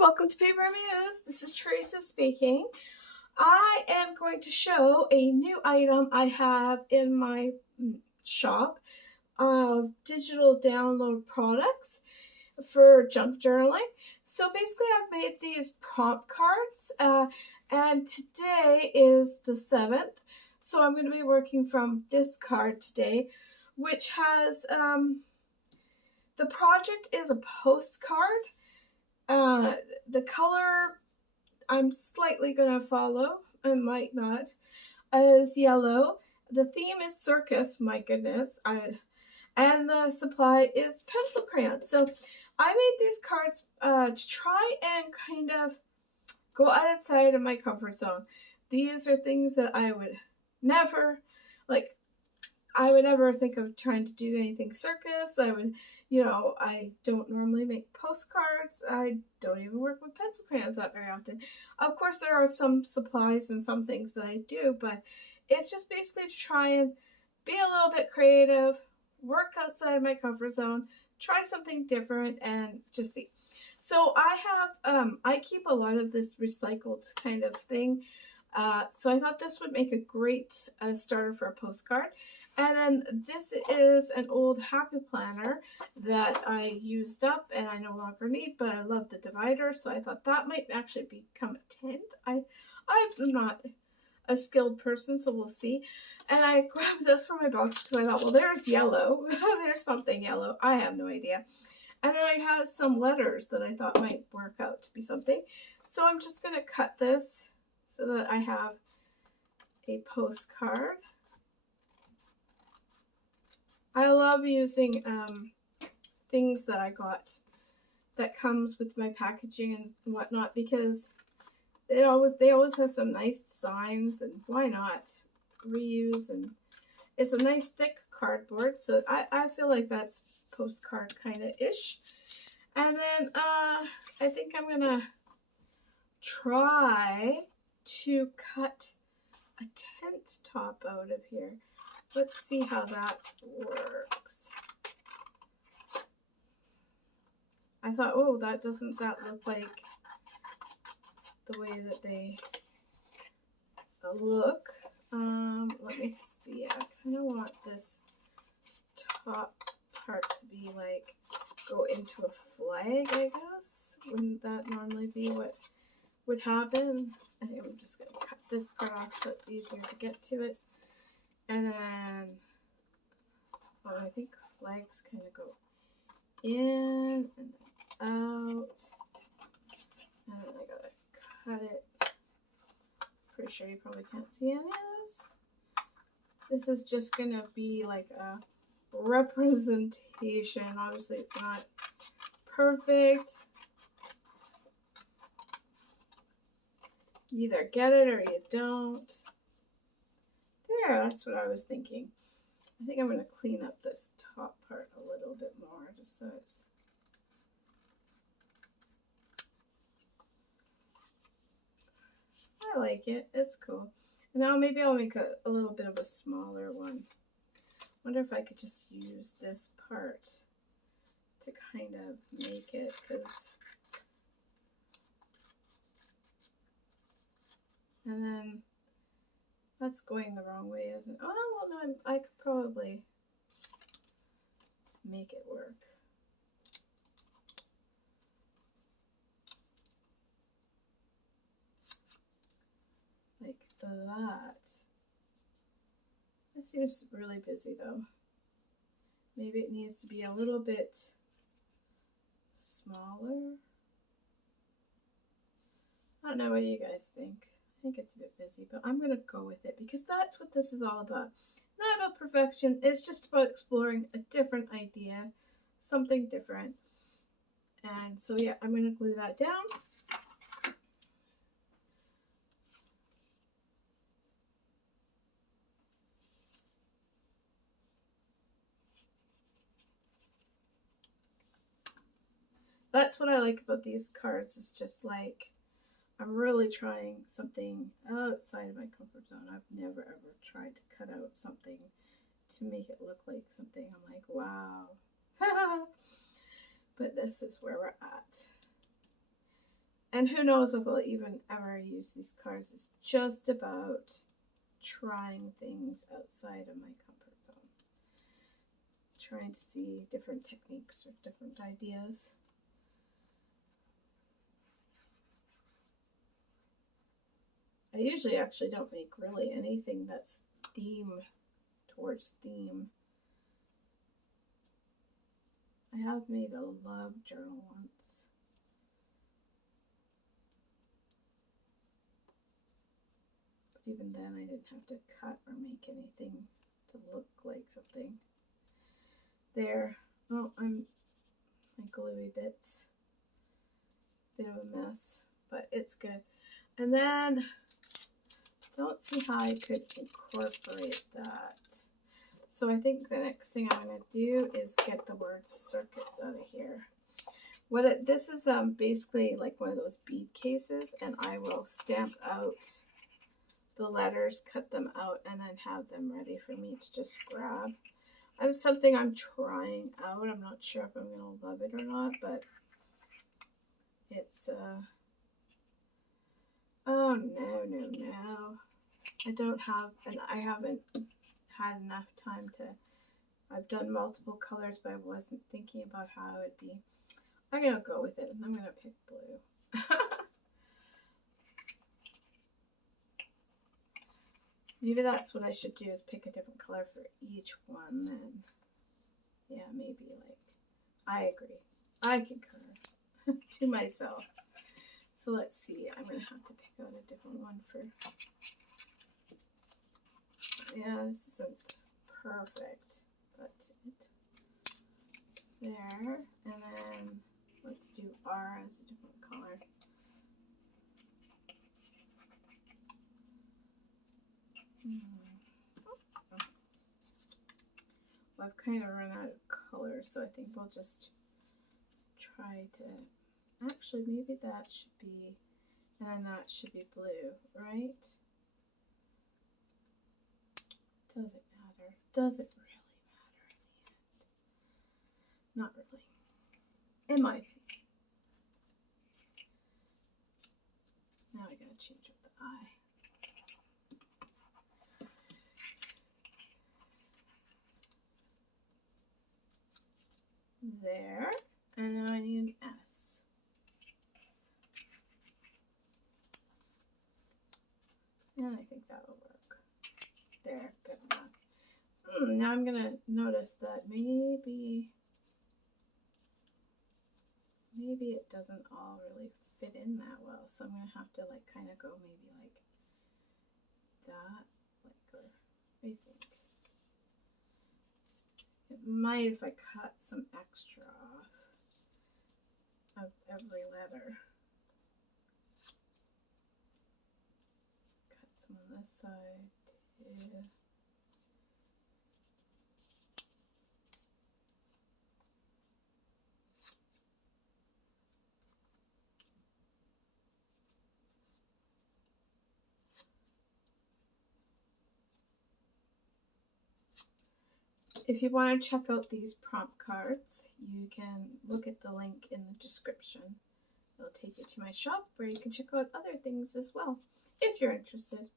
welcome to Paper Muse. This is Teresa speaking. I am going to show a new item I have in my shop of digital download products for junk journaling. So basically I've made these prompt cards and today is the 7th. So I'm going to be working from this card today, which has, the project is a postcard. The color I'm slightly going to follow, I might not, is yellow. The theme is circus, my goodness. And the supply is pencil crayons. So I made these cards to try and kind of go outside of my comfort zone. These are things that I would never, I would never think of trying to do anything circus. I don't normally make postcards. I don't even work with pencil crayons that very often. Of course, there are some supplies and some things that I do, but it's just basically to try and be a little bit creative, work outside my comfort zone, try something different, and just see. So I have, I keep a lot of this recycled kind of thing. So I thought this would make a great starter for a postcard. And then this is an old Happy Planner that I used up and I no longer need, but I love the divider, so I thought that might actually become a tent. I'm not a skilled person, so we'll see. And I grabbed this from my box because I thought, well, there's yellow. There's something yellow. I have no idea. And then I had some letters that I thought might work out to be something. So I'm just going to cut this so that I have a postcard. I love using things that I got that comes with my packaging and whatnot because they always have some nice designs, and why not reuse, and it's a nice thick cardboard, so I feel like that's postcard kind of ish. And then I think I'm gonna try to cut a tent top out of here. Let's see how that works. I thought, oh, doesn't that look like the way that they look? Let me see. I kind of want this top part to be like go into a flag, I guess. Wouldn't that normally be what would happen? I think I'm just going to cut this part off so it's easier to get to it. And then, I think flags kind of go in and out. And then I got to cut it. Pretty sure you probably can't see any of this. This is just going to be like a representation. Obviously, it's not perfect. You either get it or you don't. There, that's what I was thinking. I think I'm going to clean up this top part a little bit more, just so it's... I like it. It's cool. And now maybe I'll make a little bit of a smaller one. Wonder if I could just use this part to kind of make it, because... And then that's going the wrong way, isn't it? Oh, well, no, I could probably make it work. Like that. It seems really busy, though. Maybe it needs to be a little bit smaller. I don't know what you guys think. I think it's a bit busy, but I'm going to go with it because that's what this is all about. Not about perfection. It's just about exploring a different idea, something different. And so, yeah, I'm going to glue that down. That's what I like about these cards. It's just like, I'm really trying something outside of my comfort zone. I've never ever tried to cut out something to make it look like something. I'm like, wow. But this is where we're at. And who knows if I'll even ever use these cards. It's just about trying things outside of my comfort zone. Trying to see different techniques or different ideas. I usually actually don't make really anything that's towards theme. I have made a love journal once. But even then I didn't have to cut or make anything to look like something. There. Oh, my gluey bits. Bit of a mess, but it's good. And then, don't see how I could incorporate that. So I think the next thing I'm going to do is get the word circus out of here. This is basically like one of those bead cases, and I will stamp out the letters, cut them out, and then have them ready for me to just grab. It's something I'm trying out. I'm not sure if I'm going to love it or not, but it's, oh no. I don't have, and I haven't had enough time to, I've done multiple colors, but I wasn't thinking about how it would be. I'm going to go with it, and I'm going to pick blue. Maybe that's what I should do, is pick a different color for each one then. Yeah, maybe like, I agree. I concur to myself. So let's see, I'm going to have to pick out a different one for, yeah, this isn't perfect, but there, and then let's do R as a different color. Well, I've kind of run out of colors, so I think we'll just try to, actually maybe that should be, and then that should be blue, right? Does it matter? Does it really matter in the end? Not really. In my opinion. Now I gotta change up the eye. There, and now I need an S. And I think that will work. There, good enough. Now I'm gonna notice that maybe it doesn't all really fit in that well, so I'm gonna have to like kind of go maybe like that, like, or what do you think? It might if I cut some extra off of every letter. Cut some on this side too. If you want to check out these prompt cards, you can look at the link in the description. It'll take you to my shop where you can check out other things as well, if you're interested.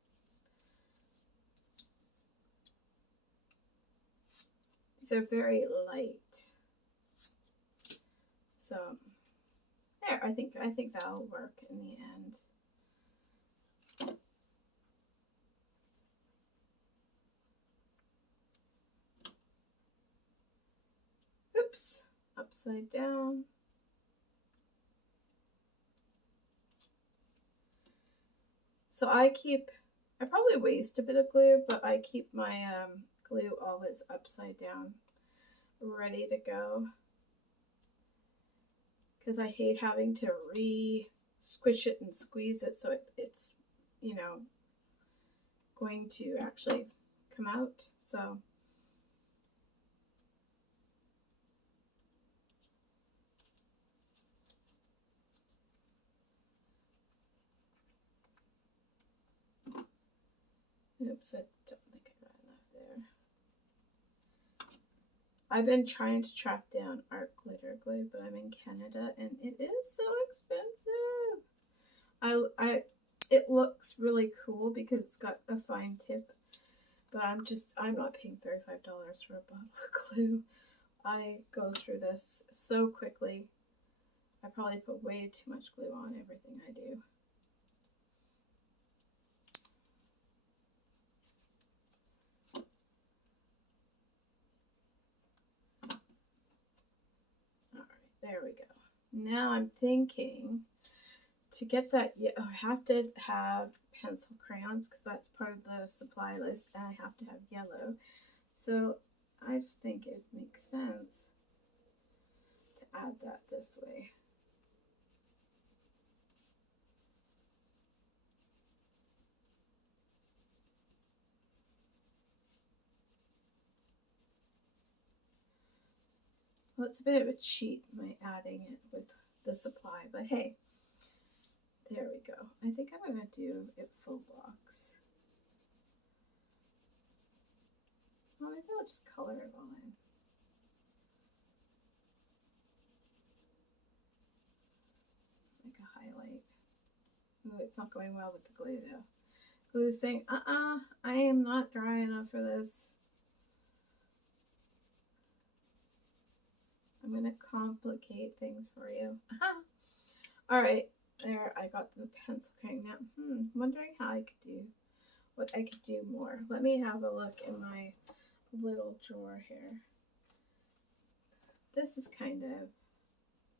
These are very light. So, there, I think that'll work in the end. Oops, upside down. So I probably waste a bit of glue, but I keep my glue always upside down, ready to go. Because I hate having to squish it and squeeze it so it's, you know, going to actually come out. So oops, I don't think I got enough there. I've been trying to track down art glitter glue, but I'm in Canada and it is so expensive. It looks really cool because it's got a fine tip, but I'm not paying $35 for a bottle of glue. I go through this so quickly. I probably put way too much glue on everything I do. There we go. Now I'm thinking to get that, I have to have pencil crayons because that's part of the supply list, and I have to have yellow. So I just think it makes sense to add that this way. Well, it's a bit of a cheat, my adding it with the supply, but hey, there we go. I think I'm going to do it full blocks. Well, maybe I'll just color it all in. Like a highlight. Ooh, it's not going well with the glue though. Glue's saying, I am not dry enough for this. I'm going to complicate things for you. Alright, there, I got the pencil crayon now. Wondering how I could do, what I could do more. Let me have a look in my little drawer here. This is kind of,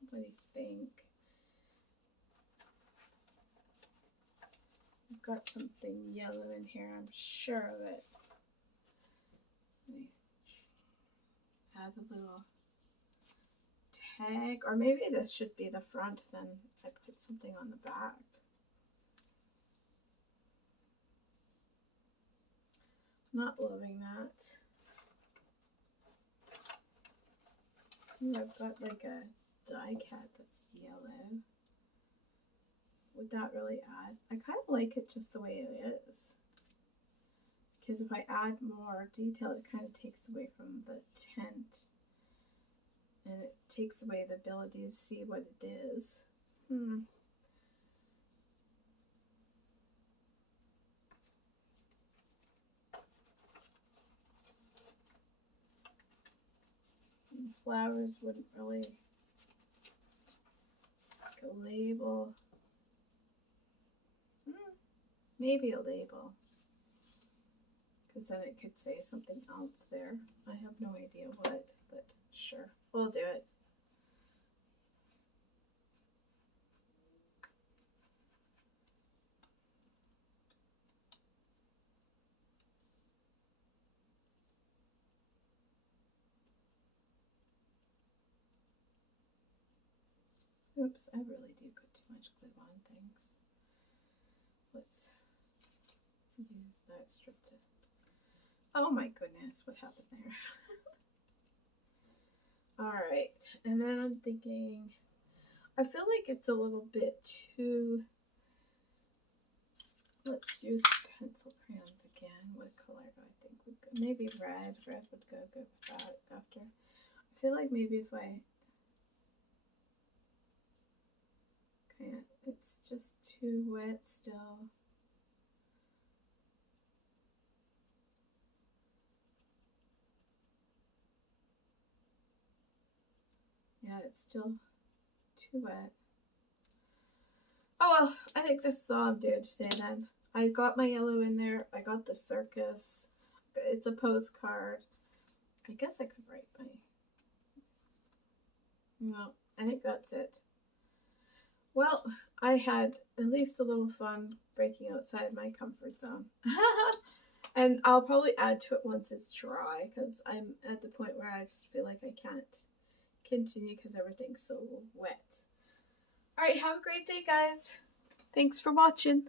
what do you think? I've got something yellow in here, I'm sure of it. Let me add a little tag, or maybe this should be the front, then I put something on the back. Not loving that. Ooh, I've got like a die cat that's yellow. Would that really add? I kind of like it just the way it is. Because if I add more detail, it kind of takes away from the tint. And it takes away the ability to see what it is. Flowers wouldn't really, like a label. Maybe a label. Because then it could say something else there. I have no idea what, but sure, we'll do it. Oops, I really do put too much glue on things. Let's use that strip to... Oh my goodness, what happened there? Alright, and then I'm thinking, I feel like it's a little bit too... Let's use pencil crayons again. What color do I think would go? Maybe red. Red would go good with that after. I feel like maybe if I... kind of, it's just too wet still. Yeah, it's still too wet. Oh well, I think this is all I'm doing today then. I got my yellow in there. I got the circus. It's a postcard. I guess I could write my... No, I think that's it. Well, I had at least a little fun breaking outside my comfort zone. And I'll probably add to it once it's dry, because I'm at the point where I just feel like I can't continue because everything's so wet. Alright, have a great day, guys. Thanks for watching.